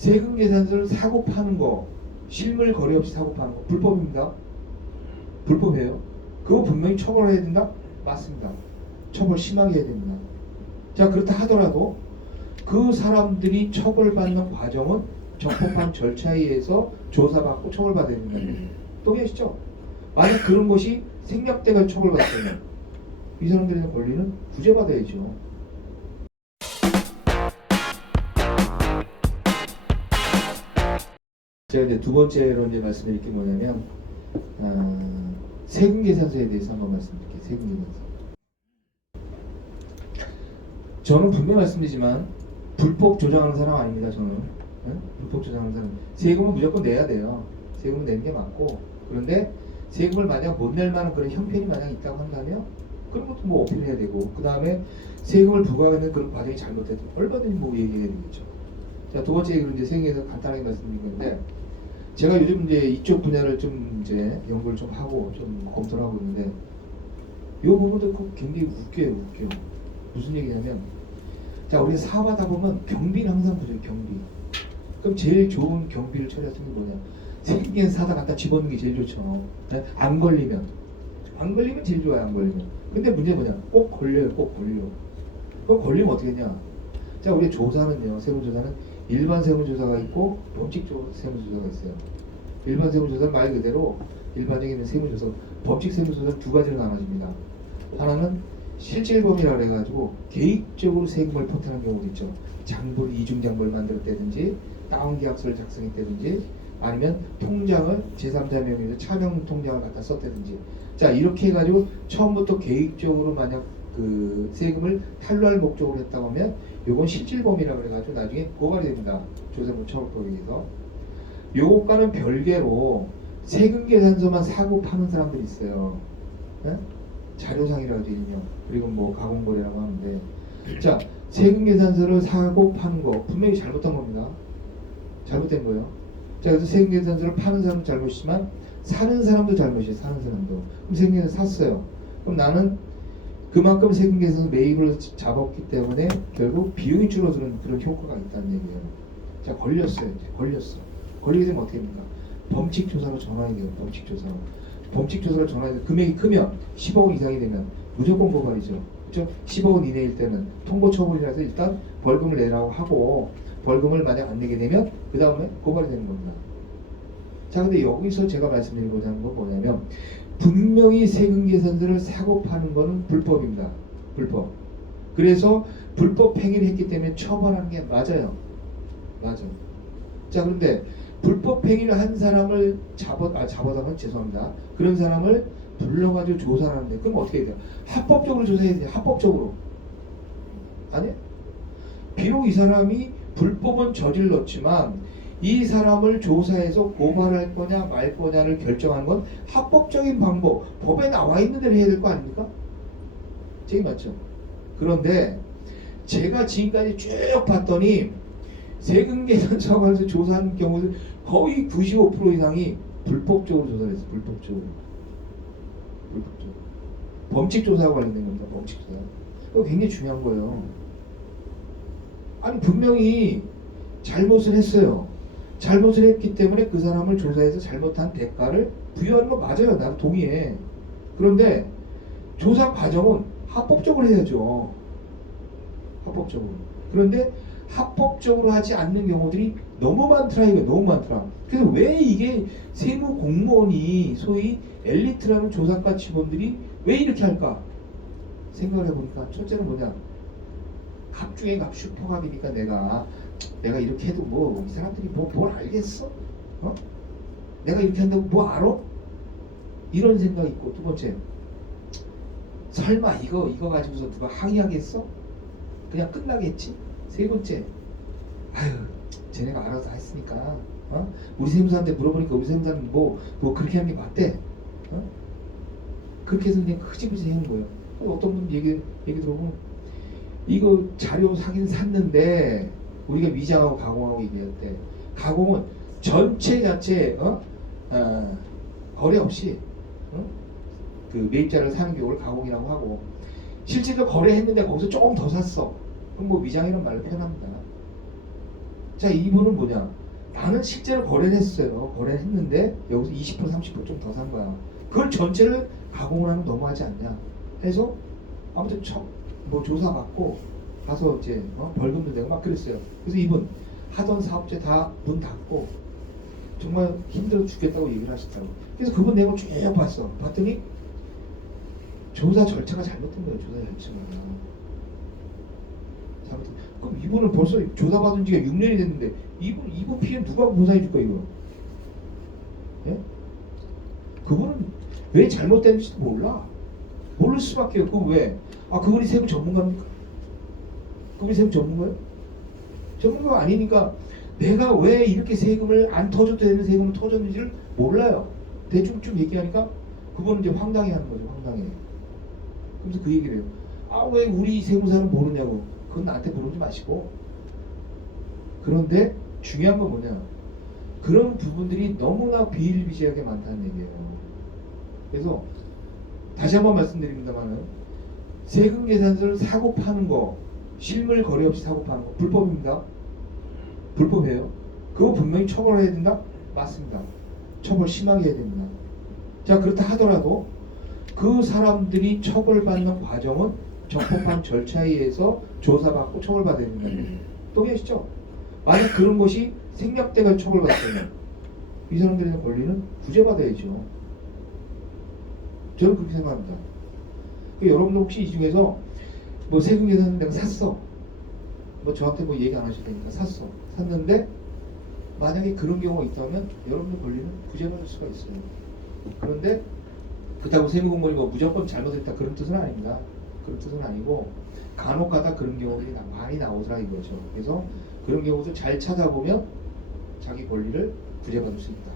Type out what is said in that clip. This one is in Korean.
세금 계산서를 사고 파는 거, 실물 거래 없이 사고 파는 거 불법입니다. 불법이에요. 그거 분명히 처벌해야 된다? 맞습니다. 처벌 심하게 해야 됩니다. 자, 그렇다 하더라도 그 사람들이 처벌받는 과정은 적법한 절차에 의해서 조사받고 처벌받아야 된다는 거예요. 동의하시죠? 만약 그런 것이 생략돼가 처벌받았다면 이 사람들의 권리는 구제받아야죠. 제가 이제 두 번째로 이제 말씀드릴 게 뭐냐면 세금 계산서에 대해서 한번 말씀드릴게요. 세금 계산서. 저는 분명히 말씀드리지만 불법 조장하는 사람 아닙니다. 저는 불법 조장하는 사람. 세금은 무조건 내야 돼요. 세금은 내는 게 맞고, 그런데 세금을 만약 못 낼 만한 그런 형편이 만약 있다고 한다면 그런 것도 뭐 어필해야 되고, 그 다음에 세금을 부과하는 그런 과정이 잘못됐다면 얼마든지 뭐 얘기해야 되겠죠. 자, 두 번째 얘기로 이제 세금에서 간단하게 말씀드린 건데, 제가 요즘 이제 이쪽 분야를 좀 이제 연구를 좀 하고 좀 검토를 하고 있는데, 이 부분도 굉장히 웃겨요. 무슨 얘기냐면, 자, 우리가 사업하다 보면 경비는 항상 보죠. 경비. 그럼 제일 좋은 경비를 처리하는 게 뭐냐? 생긴 사다 갖다 집어넣는 게 제일 좋죠. 네? 안 걸리면 제일 좋아요. 안 걸리면. 근데 문제 뭐냐? 꼭 걸려요. 꼭 걸려. 그럼 걸리면 어떻게 했냐? 자, 우리 조사는요. 세무조사는 일반 세무조사가 있고 법칙 세무조사가 있어요. 일반 세무조사는 말 그대로 일반적인 세무조사, 법칙 세무조사는 두 가지로 나눠집니다. 하나는 실질범이라 그래가지고 계획적으로 세금을 포탈한 경우도 있죠. 장부를 이중장부를 만들었다든지 다운계약서를 작성했다든지 아니면 통장을 제3자 명의로 차명 통장을 갖다 썼다든지, 자, 이렇게 해가지고 처음부터 계획적으로 만약 그 세금을 탈루할 목적으로 했다고 하면 요건 실질범이라 그래가지고 나중에 고발이 됩니다. 조세법 처벌법에 의해서. 요것과는 별개로 세금 계산서만 사고 파는 사람들이 있어요. 네? 자료상이라고 되어 있냐, 그리고 뭐 가공거래라고 하는데, 자, 세금 계산서를 사고 파는 거 분명히 잘못한 겁니다. 잘못된 거예요. 자, 그래서 세금 계산서를 파는 사람도 잘못이지만 사는 사람도 잘못이에요. 사는 사람도. 그럼 세금 계산서 샀어요. 그럼 나는 그만큼 세금 계산서 매입을 잡았기 때문에 결국 비용이 줄어드는 그런 효과가 있다는 얘기예요. 자, 걸렸어요. 이제 걸리게 되면 어떻게 됩니까? 범칙조사로 전환이 돼요. 범칙조사로 전환이 돼요. 금액이 크면 10억 원 이상이 되면 무조건 고발이죠. 그렇죠? 10억 원 이내일 때는 통보 처분이라서 일단 벌금을 내라고 하고, 벌금을 만약 안 내게 되면 그 다음에 고발이 되는 겁니다. 자, 근데 여기서 제가 말씀드리고자 하는 건 뭐냐면, 분명히 세금 계산서를 사고 파는 거는 불법입니다. 불법. 그래서 불법 행위를 했기 때문에 처벌하는 게 맞아요. 자, 그런데 불법 행위를 한 사람을 잡아다면 죄송합니다. 그런 사람을 불러가지고 조사를 하는데, 그럼 어떻게 해야 돼요? 합법적으로 조사해야 돼요. 합법적으로. 아니? 비록 이 사람이 불법은 저질렀지만 이 사람을 조사해서 고발할 거냐 말 거냐를 결정하는 건 합법적인 방법, 법에 나와 있는 대로 해야 될 거 아닙니까? 저게 맞죠? 그런데 제가 지금까지 쭉 봤더니 세금 계산서에서 조사한 경우들 거의 95% 이상이 불법적으로 조사를 했어요. 불법적으로. 범칙 조사와 관련된 겁니다. 범칙 조사. 그거 굉장히 중요한 거예요. 아니, 분명히 잘못을 했어요. 잘못을 했기 때문에 그 사람을 조사해서 잘못한 대가를 부여하는 거 맞아요. 나도 동의해. 그런데 조사 과정은 합법적으로 해야죠. 합법적으로. 그런데 합법적으로 하지 않는 경우들이 너무 많더라. 이거 너무 많더라. 그래서 왜 이게 세무 공무원이 소위 엘리트라는 조사과 직원들이 왜 이렇게 할까 생각을 해보니까, 첫째는 뭐냐, 갑 중에 갑, 슈퍼갑이니까 내가 이렇게 해도 뭐 이 사람들이 뭘 알겠어? 내가 이렇게 한다고 뭐 알아? 이런 생각이 있고, 두 번째, 설마 이거 가지고서 누가 항의하겠어? 그냥 끝나겠지? 세 번째, 아유, 쟤네가 알아서 다 했으니까 우리 세무사한테 물어보니까 우리 세무사는 뭐 그렇게 하는 게 맞대. 그렇게 해서 그냥 흐지부지 하는 거예요. 어떤 분 얘기 들어보면, 이거 자료 사긴 샀는데 우리가 위장하고 가공하고 얘기했대. 가공은 전체 자체 거래 없이 그 매입자를 사는 경우를 가공이라고 하고, 실제로 거래했는데 거기서 조금 더 샀어. 그럼 뭐 위장이라는 말로 표현합니다. 자, 이분은 뭐냐? 나는 실제로 거래를 했어요. 거래를 했는데 여기서 20% 30% 좀 더 산 거야. 그걸 전체를 가공을 하면 너무하지 않냐? 해서 아무튼 뭐 조사받고 가서 이제 벌금도 내고 막 그랬어요. 그래서 이분 하던 사업체 다 문 닫고 정말 힘들어 죽겠다고 얘기를 하시더라고. 그래서 그분 내용을 쭉 봤어. 봤더니 조사 절차가 잘못된 거예요. 조사 절차가 잘못된. 그럼 이분은 벌써 조사받은 지가 6년이 됐는데 이분 피해 누가 보상해 줄 거야 이거? 예? 그분은 왜 잘못됐는지도 몰라. 모를 수밖에 없고. 왜? 아, 그분이 세무 전문가입니까? 그분이 세무 전문가예요? 전문가가 아니니까 내가 왜 이렇게 세금을 안 터져도 되는 세금을 터졌는지를 몰라요. 대충 좀 얘기하니까 그분은 이제 황당해 하는 거죠. 황당해. 그래서 그 얘기를 해요. 아, 왜 우리 세무사는 모르냐고. 그건 나한테 물어보지 마시고. 그런데 중요한 건 뭐냐, 그런 부분들이 너무나 비일비재하게 많다는 얘기예요. 그래서 다시 한번 말씀드립니다만은 세금 계산서를 사고 파는 거, 실물 거래 없이 사고 파는 거 불법입니다. 불법이에요. 그거 분명히 처벌해야 된다? 맞습니다. 처벌 심하게 해야 됩니다. 자, 그렇다 하더라도 그 사람들이 처벌받는 과정은 적법한 절차에 의해서 조사받고 처벌받아야 된다는 거예요. 동의하시죠? 만약 그런 것이 생략돼가 처벌받았다면 이 사람들의 권리는 구제받아야죠. 저는 그렇게 생각합니다. 여러분들 혹시 이 중에서 뭐 세금 계산서 내가 샀어. 뭐 저한테 뭐 얘기 안 하셔도 되니까 샀어. 샀는데 만약에 그런 경우가 있다면 여러분들 권리는 구제받을 수가 있어요. 그런데 그렇다고 세무공무원이 뭐 무조건 잘못했다 그런 뜻은 아닙니다. 그런 뜻은 아니고 간혹가다 그런 경우들이 많이 나오더라 이거죠. 그래서 그런 경우도 잘 찾아보면 자기 권리를 구제받을 수 있다.